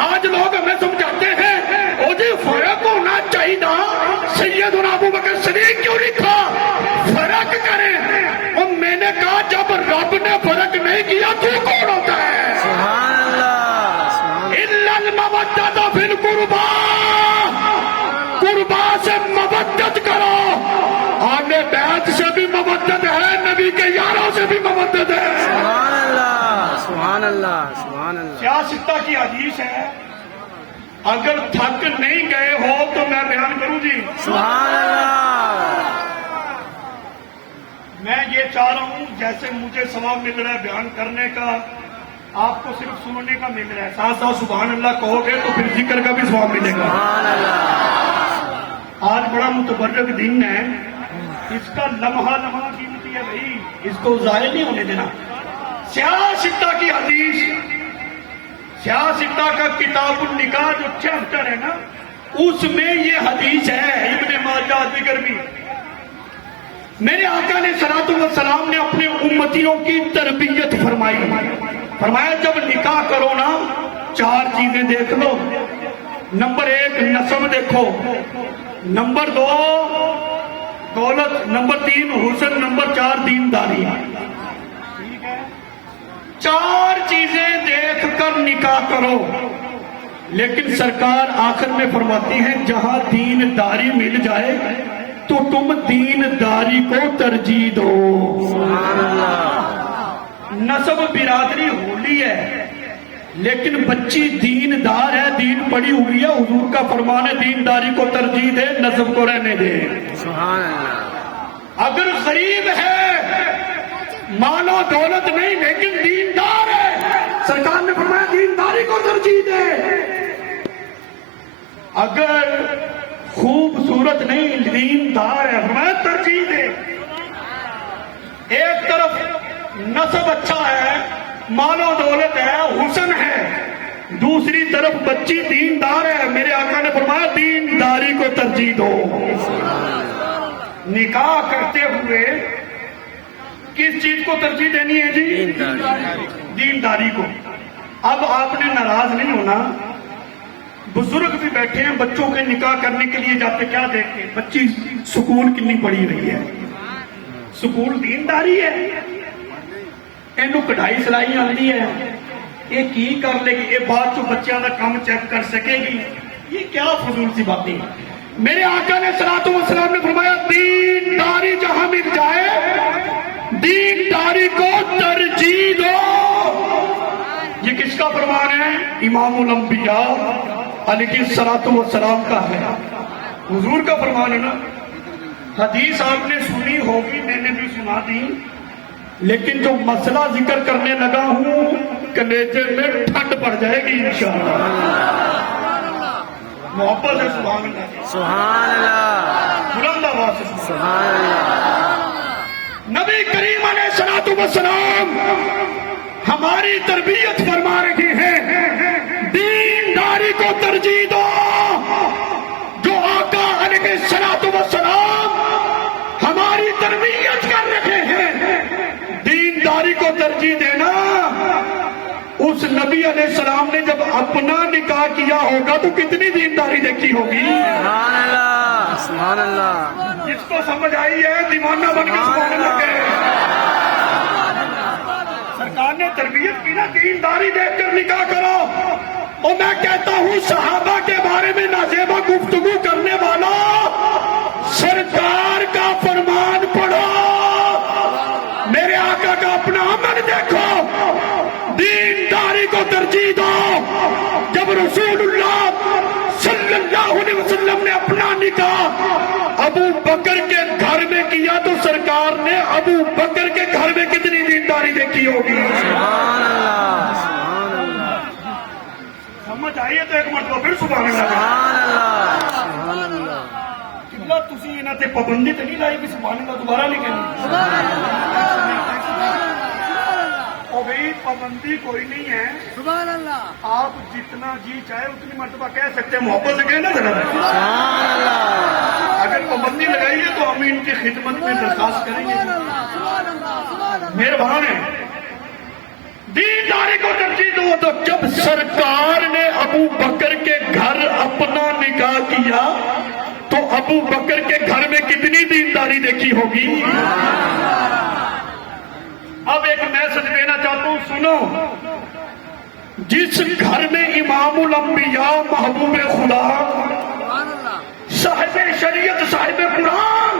آج لوگ ہمیں سمجھاتے ہیں او جی فرق ہونا چاہیے نا، سیدنا ابو بکر صدیق کیوں لکھا؟ فرق کریں. اور میں نے کہا جب رب نے فرق نہیں کیا تو کون ہوتا ہے؟ سبحان اللہ. اِنَّ الْمَوَدَّةَ فِي الْقُرْبَى، قربا سے مودت کرو. اہل بیت سے بھی مودت ہے، نبی کے یاروں سے بھی مودت ہے. سبحان اللہ، سبحان اللہ، سبحان اللہ. سیاستہ کی حدیث ہے، اگر تھک نہیں گئے ہو تو میں بیان کروں جی. سبحان اللہ. میں یہ چاہ رہا ہوں جیسے مجھے ثواب مل رہا ہے بیان کرنے کا، آپ کو صرف سننے کا مل رہا ہے. ساتھ ساتھ سبحان اللہ کہو گے تو پھر ذکر کا بھی ثواب ملے گا. سبحان اللہ. آج بڑا متبرک دن ہے، اس کا لمحہ لمحہ قیمتی ہے بھائی، اس کو ضائع نہیں ہونے دینا. سیاستہ کی حدیث، سیاستہ کا کتاب النکاح جو چیپٹر ہے نا، اس میں یہ حدیث ہے، ابن ماجہ دیگر بھی. میرے آقا علیہ الصلوۃ والسلام نے اپنے امتیوں کی تربیت فرمائی. فرمایا جب نکاح کرو نا 4 چیزیں دیکھ لو. نمبر 1 نسب دیکھو، نمبر 2 دولت، نمبر 3 حسن، نمبر 4 دینداری۔ 4 چیزیں دیکھ کر نکاح کرو، لیکن سرکار آخر میں فرماتی ہیں جہاں دینداری مل جائے تو تم دینداری کو ترجیح دو۔ نسب برادری ہولی ہے، لیکن بچی دیندار ہے، دین پڑھی ہوئی ہے، حضور کا فرمان ہے دینداری کو ترجیح دے، نسب کو رہنے دے۔ سبحان اللہ۔ اگر غریب ہے، مال و دولت نہیں لیکن دیندار ہے، سرکار نے فرمایا دینداری کو ترجیح دے۔ اگر خوبصورت نہیں دیندار ہے، فرمایا ترجیح دے۔ ایک طرف نسب اچھا ہے، مال و دولت ہے، حسن ہے، دوسری طرف بچی دیندار ہے، میرے آقا نے فرمایا دینداری کو ترجیح دو۔ نکاح کرتے ہوئے کس چیز کو ترجیح دینی ہے جی؟ دینداری کو۔ اب آپ نے ناراض نہیں ہونا، بزرگ بھی بیٹھے ہیں، بچوں کے نکاح کرنے کے لیے جاتے کیا دیکھتے ہیں؟ بچی سکول کتنی پڑھی رہی ہے، سکول دینداری ہے، اینو کڑھائی سلائی آتی ہے، یہ کی کر لے گی، یہ بعد چو بچیاں کا کام چیک کر سکے گی، یہ کیا فضول سی باتیں۔ میرے آقا نے صلوات و سلام نے فرمایا دینداری جہاں مل جائے دینداری کو ترجیح دو۔ یہ کس کا فرمان ہے؟ امام الانبیاء علیہ الصلوۃ والسلام کا ہے، حضور کا فرمان ہے نا۔ حدیث آپ نے سنی ہوگی، میں نے بھی سنا دی، لیکن جو مسئلہ ذکر کرنے لگا ہوں کلیجے میں ٹھنڈ پڑ جائے گی انشاءاللہ۔ محبت ہے سبحان اللہ، سبحان اللہ، بلند آواز سے سبحان اللہ۔ نبی کریم علیہ الصلوۃ والسلام ہماری تربیت فرما رہے ہیں دینداری کو ترجیح دو۔ جو آقا علیہ الصلوۃ والسلام ہماری تربیت کر رہے ہیں دینداری کو ترجیح دینا، اس نبی علیہ السلام نے جب اپنا نکاح کیا ہوگا تو کتنی دینداری دیکھی ہوگی۔ سبحان اللہ، سبحان اللہ۔ جس کو سمجھ آئی ہے دیوانہ بن کے سبحان اللہ کہے۔ سرکار نے تربیت کی نا، دینداری دیکھ کر نکاح کرو۔ اور میں کہتا ہوں صحابہ کے بارے میں نازیبہ گفتگو کرنے والا سرکار کا فرمان پڑھو، میرے آقا کا اپنا عمل دیکھو، دینداری کو ترجیح دو۔ جب رسول اللہ صلی اللہ علیہ وسلم نے اپنا نکاح ابو بکر کے گھر میں کیا تو سرکار نے ابو بکر کے گھر میں کتنی دینداری دیکھی ہوگی۔ سبحان اللہ، سبحان اللہ، سمجھ آئیے تو ایک مرتبہ پھر سبحان اللہ۔ سبحان اللہ، سبحان اللہ۔ قبلہ تسی انہاں تے پابندی تو نہیں لائی کہ سبحان اللہ دوبارہ نہیں کہنی؟ اور بھئی پابندی کوئی نہیں ہے، سبحان اللہ، آپ جتنا جی چاہے اتنی مرتبہ کہہ سکتے ہیں، محبت سے کہنا ذرا۔ سبحان اللہ، اگر پابندی لگائیے تو ہم ان کی خدمت میں درخواست کریں گے، مہربان ہے۔ دینداری کو ترجیح دو۔ تو جب سرکار نے ابو بکر کے گھر اپنا نکاح کیا تو ابو بکر کے گھر میں کتنی دینداری دیکھی ہوگی۔ اب ایک میسج دینا چاہتا ہوں، سنو۔ جس گھر میں امام الانبیاء محبوب خدا صاحب شریعت صاحب قرآن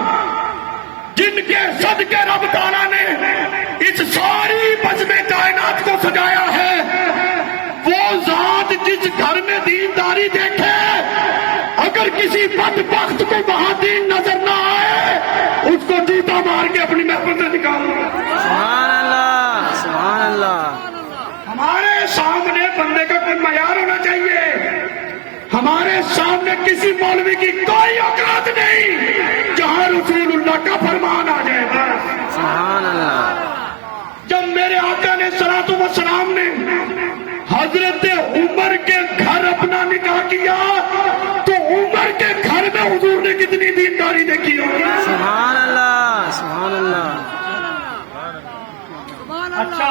جن کے صدقے رب تعالیٰ نے اس ساری بزم کائنات کو سجایا ہے، وہ ذات جس گھر میں دینداری دیکھے، اگر کسی بدبخت کو وہاں دین نظر نہ آئے اس کو جوتا مار کے اپنی محفل سے نکالو۔ سبحان اللہ، سبحان اللہ۔ ہمارے سامنے بندے کا کوئی معیار ہونا چاہیے، ہمارے سامنے کسی مولوی کی کوئی اوقات نہیں، جہاں رسول اللہ کا فرمان آ جائے گا۔ سبحان اللہ۔ جب میرے آقا نے صلوات و سلام نے حضرت عمر کے گھر اپنا نکاح کیا تو عمر کے گھر میں حضور نے کتنی دینداری دیکھی ہوگی۔ سبحان اللہ، سبحان اللہ۔ اچھا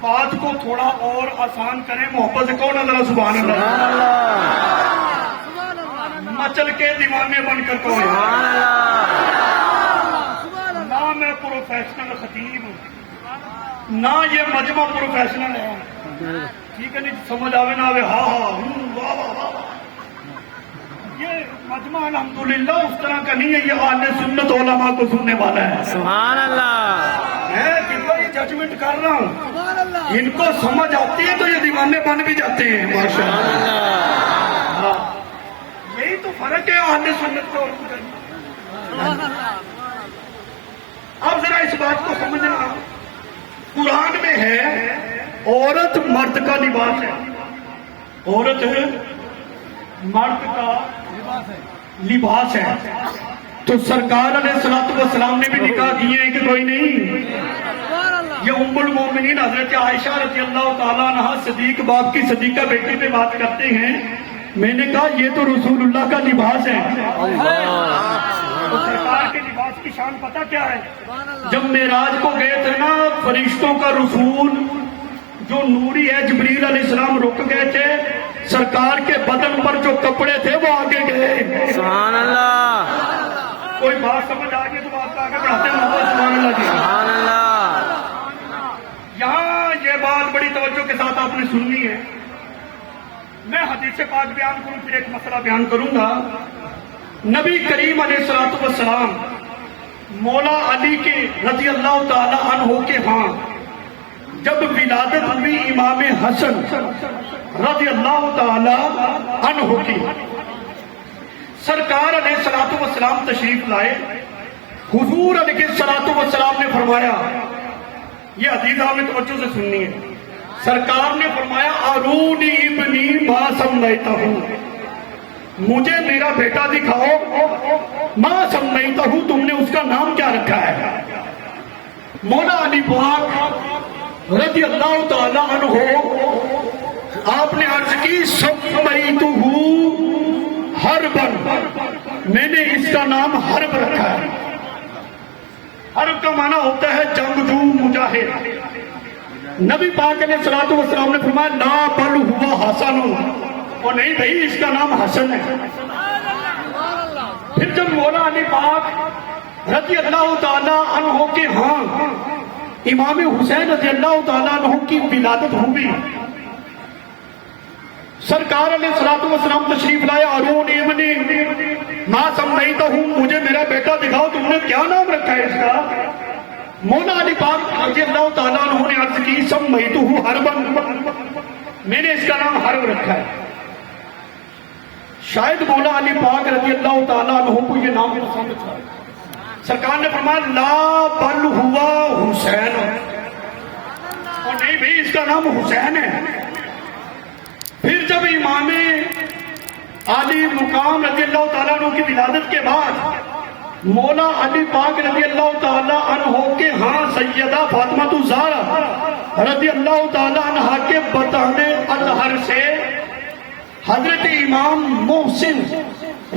بات کو تھوڑا اور آسان کریں، محبت سے کہو نا ذرا سبحان اللہ۔ سبحان اللہ۔ مچل کے دیوانے بن کر کون ہے؟ سبحان اللہ نہ میں پروفیشنل خطیب ہوں، نہ یہ مجمع پروفیشنل ہے، ٹھیک ہے نہیں؟ سمجھ آوے نہ آوے، ہاں ہاں واہ واہ واہ، یہ مجمع الحمدللہ اس طرح کا نہیں ہے، یہ اہل سنت علماء کو سننے والا ہے۔ سبحان اللہ میں کتنا یہ ججمنٹ کر رہا ہوں، ان کو سمجھ آتی ہے تو یہ دیوانے بن بھی جاتے ہیں ماشاءاللہ۔ ہاں، یہی تو فرق ہے اہل سنت کو۔ اب ذرا اس بات کو سمجھنا، قرآن میں ہے عورت مرد کا لباس ہے، عورت مرد کا لباس ہے، تو سرکار علیہ الصلوۃ والسلام نے بھی نکاح کیے ہیں کہ کوئی نہیں؟ یہ ام المومنین حضرت عائشہ رضی اللہ تعالیٰ عنہ صدیق باپ کی صدیقہ بیٹی پہ بات کرتے ہیں، میں نے کہا یہ تو رسول اللہ کا لباس ہے۔ تو سرکار کے لباس کی شان پتہ کیا ہے؟ جب معراج کو گئے تھے نا، فرشتوں کا رسول جو نوری ہے جبریل علیہ السلام رک گئے تھے، سرکار کے بدن پر جو کپڑے تھے وہ آگے گئے۔ سبحان اللہ کوئی بات سمجھ آگے تو بات آگے بڑھاتے ہیں، سبحان اللہ جی۔ سبحان اللہ یہاں یہ بات بڑی توجہ کے ساتھ آپ نے سننی ہے۔ میں حدیث پاک بیان کروں پھر ایک مسئلہ بیان کروں گا۔ نبی کریم علیہ الصلوۃ والسلام مولا علی کے رضی اللہ تعالی عنہ کے ہاں جب ولادت ہوئی امام حسن رضی اللہ تعالی عنہ کی، سرکار علیہ الصلوۃ والسلام تشریف لائے۔ حضور علیہ الصلوۃ والسلام نے فرمایا، یہ حدیث آپ نے توجہ سے سننی ہے، سرکار نے فرمایا ارونی ابنی ما سمیتہ ہوں، مجھے میرا بیٹا دکھاؤ، ما سمیتہ ہوں، تم نے اس کا نام کیا رکھا ہے؟ مولا علی پاک رضی اللہ تعالی عنہ آپ نے عرض کی سمیتہ حربن، میں نے اس کا نام حرب رکھا ہے۔ حرب کا معنی ہوتا ہے جنگجو مجاہد۔ نبی پاک علیہ الصلوۃ والسلام نے فرمایا لا بل ہوا حسن، اور نہیں بھائی اس کا نام حسن ہے۔ پھر جب مولا علی پاک رضی اللہ تعالی عنہ کے ہاں امام حسین رضی اللہ تعالی عنہ کی ولادت ہوئی، سرکار علیہ الصلوۃ والسلام تشریف لائے، ارونی ابنی ما سمیتہ ہوں، مجھے میرا بیٹا دکھاؤ، تم نے کیا نام رکھا ہے اس کا؟ مولا علی پاک رضی اللہ تعالیٰ عنہ نے عرض کی سمیتہ حربن، میں نے اس کا نام حرب رکھا ہے۔ شاید مولا علی پاک رضی اللہ تعالیٰ عنہ کو یہ نام پسند تھا، سرکار نے فرمایا لا بل ہوا حسین، اور نہیں بھائی اس کا نام حسین ہے۔ پھر جب امام علی مقام رضی اللہ تعالیٰ عنہ کی ولادت کے بعد مولا علی پاک رضی اللہ تعالیٰ عنہ کے ہاں سیدہ فاطمہ الزہرا رضی اللہ تعالیٰ عنہ کے بطن اطہر سے حضرت امام محسن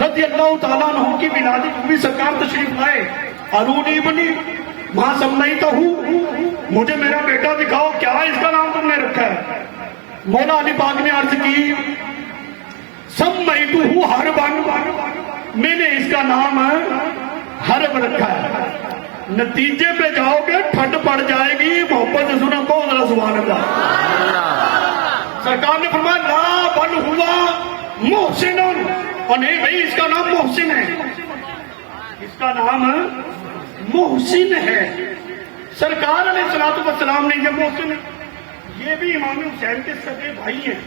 رضی اللہ تعالیٰ عنہ کی ولادت ہوئی، سرکار تشریف لائے، ارونی ابنی ما سمیتہ، مجھے میرا بیٹا دکھاؤ، کیا اس کا نام تم نے رکھا ہے؟ مولا علی پاک نے عرض کی سمیتہ حربن، میں نے اس کا نام حرب رکھا ہے۔ نتیجے پہ جاؤ گے ٹھنڈ پڑ جائے گی، محبت سے سنا کو ذرا سبحان اللہ۔ سرکار نے فرمایا لا بل ہوا محسن، اور نہیں بھائی اس کا نام محسن ہے، اس کا نام محسن ہے۔ سرکار علیہ الصلوۃ والسلام نے یہ محسن، یہ بھی امام حسین کے سگے بھائی ہیں،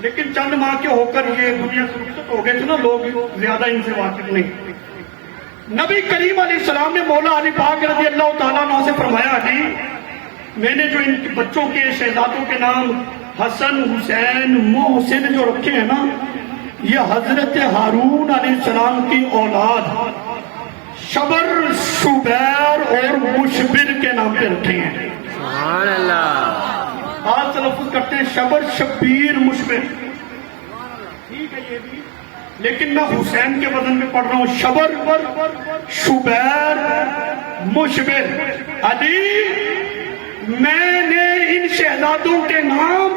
لیکن چند ماہ کے ہو کر یہ دنیا سے رخصت ہو گئے تھے نا، لوگ زیادہ ان سے واقف نہیں۔ نبی کریم علیہ السلام نے مولا علی پاک رضی اللہ تعالیٰ عنہ سے فرمایا علی، میں نے جو ان بچوں کے شہزادوں کے نام حسن حسین محسن جو رکھے ہیں نا، یہ حضرت ہارون علیہ السلام کی اولاد شبر شبیر اور مشبر کے نام پہ رکھے ہیں۔ سبحان اللہ بعض تلفظ کرتے ہیں شبر شبیر مشبر، ٹھیک ہے یہ بھی، لیکن میں حسین کے وزن میں پڑھ رہا ہوں شبر شبیر مشبر۔ علی میں نے ان شہزادوں کے نام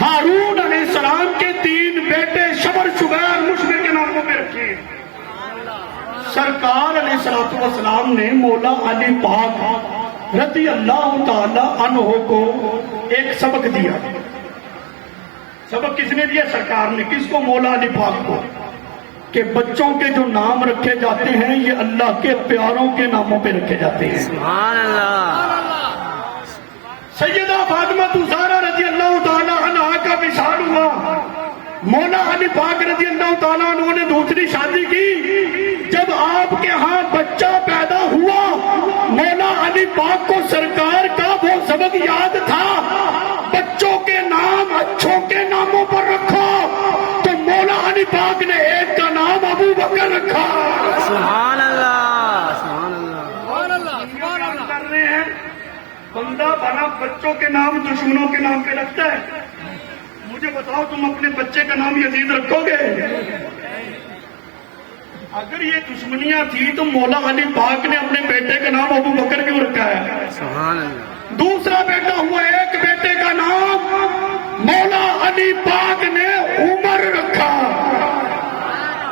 ہارون علیہ السلام کے 3 بیٹے شبر شبیر مشبر کے ناموں پہ رکھے. سرکار علیہ الصلوۃ والسلام نے مولا علی پاک رضی اللہ تعالی عنہ کو ایک سبق دیا. سبق کس نے دیا؟ سرکار نے. کس کو؟ مولا علی پاک کو. کہ بچوں کے جو نام رکھے جاتے ہیں یہ اللہ کے پیاروں کے ناموں پہ رکھے جاتے ہیں. سبحان اللہ. سیدہ فاطمہ زہرا رضی اللہ تعالی عنہا کا وصال ہوا. مولا علی پاک رضی اللہ تعالیٰ عنہ نے دوسری شادی کی. جب آپ کے ہاں بچہ پیدا ہوا مولا علی پاک کو سرکار کا وہ سبق یاد تھا، بچوں کے نام اچھوں کے ناموں پر رکھو. تو مولا علی پاک نے ایک کا نام ابو بکر رکھا. سبحان اللہ. سبحان اللہ. کر رہے ہیں بندہ بنا بچوں کے نام دشمنوں کے نام پہ رکھتا ہے. مجھے بتاؤ تم اپنے بچے کا نام یزید رکھو گے؟ اگر یہ دشمنیاں تھی تو مولا علی پاک نے اپنے بیٹے کا نام ابو بکر کیوں رکھا ہے؟ سبحان اللہ. دوسرا بیٹا ہوا، ایک بیٹے کا نام مولا علی پاک نے عمر رکھا.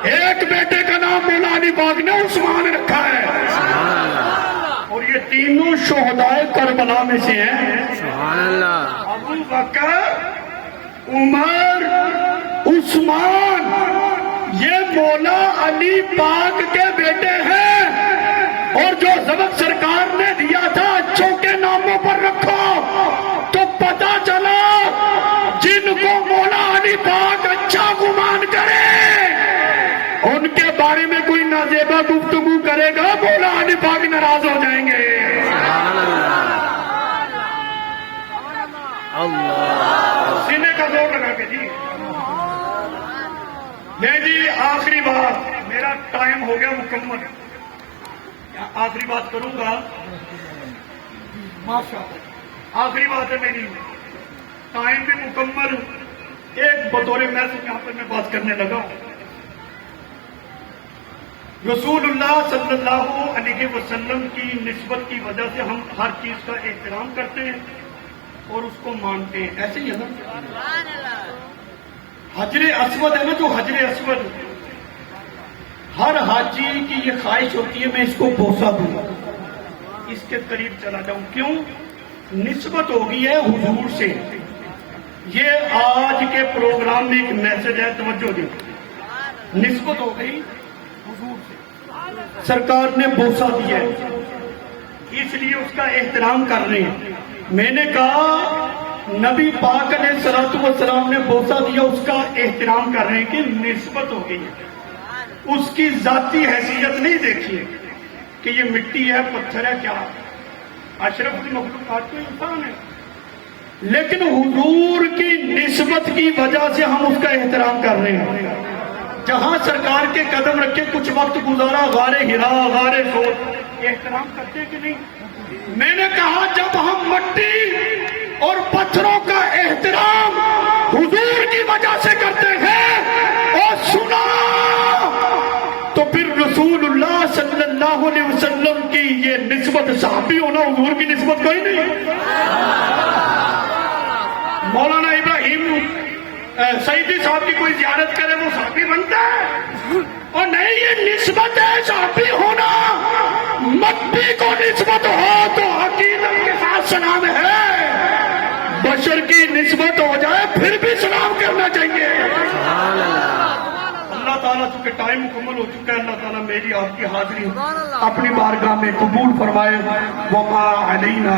ایک بیٹے کا نام مولا علی پاک نے عثمان رکھا ہے. سبحان اللہ. اور یہ تینوں شہدائے کربلا میں سے ہیں. سبحان اللہ. ابو بکر، عمر، عثمان یہ مولا علی پاک کے بیٹے ہیں. اور جو سبق سرکار نے دیا تھا اچھوں کے ناموں پر رکھو، تو پتا چلا جن کو مولا علی پاک اچھا گمان کرے ان کے بارے میں کوئی نازیبا گفتگو کرے گا مولا علی پاک ناراض ہو جائیں گے. سبحان اللہ. اللہ. سینے کا زور لگا کے جی. میں جی آخری بات، میرا ٹائم ہو گیا مکمل. آخری بات کروں گا. آخری بات ہے میری، ٹائم بھی مکمل. ایک بطور میسج یہاں پر میں بات کرنے لگا ہوں. رسول اللہ صلی اللہ علیہ وسلم کی نسبت کی وجہ سے ہم ہر چیز کا احترام کرتے ہیں اور اس کو مانتے ہیں. ایسے ہی ہے نا. حجر اسود ہے نا، جو حجر اسود، ہر حاجی کی یہ خواہش ہوتی ہے میں اس کو بوسہ دوں، اس کے قریب چلا جاؤں. کیوں؟ نسبت ہو گئی ہے حضور سے. یہ آج کے پروگرام میں ایک میسج ہے، توجہ دیں. نسبت ہو گئی حضور سے، سرکار نے بوسہ دیا ہے اس لیے اس کا احترام کر رہے ہیں. میں نے کہا نبی پاک علیہ الصلوۃ والسلام نے بوسہ دیا، اس کا احترام کر رہے ہیں کہ نسبت ہو گئی ہے. اس کی ذاتی حیثیت نہیں دیکھیے کہ یہ مٹی ہے، پتھر ہے، کیا اشرف المخلوقات تو انسان ہے. لیکن حضور کی نسبت کی وجہ سے ہم اس کا احترام کر رہے ہیں. جہاں سرکار کے قدم رکھے کچھ وقت گزارا، غار ہرا، غار سور، احترام کرتے کہ نہیں؟ میں نے کہا جب ہم مٹی اور پتھروں کا احترام حضور کی وجہ سے کرتے ہیں اور سنا، تو پھر رسول اللہ صلی اللہ علیہ وسلم کی یہ نسبت صحابی ہونا، حضور کی نسبت کوئی نہیں. مولانا ابراہیم سعیدی صاحب کی کوئی زیارت کرے وہ صحابی بنتا ہے؟ اور نہیں، یہ نسبت ہے صحابی ہونا. مٹی کو نسبت ہو تو عقیدت کے ساتھ سلام ہے، بشر کی نسبت ہو جائے پھر بھی سلام کرنا چاہیے. اللہ تعالیٰ چونکہ ٹائم مکمل ہو چکا ہے، اللہ تعالیٰ میری آپ کی حاضری اپنی بارگاہ میں قبول فرمائے. وما علینا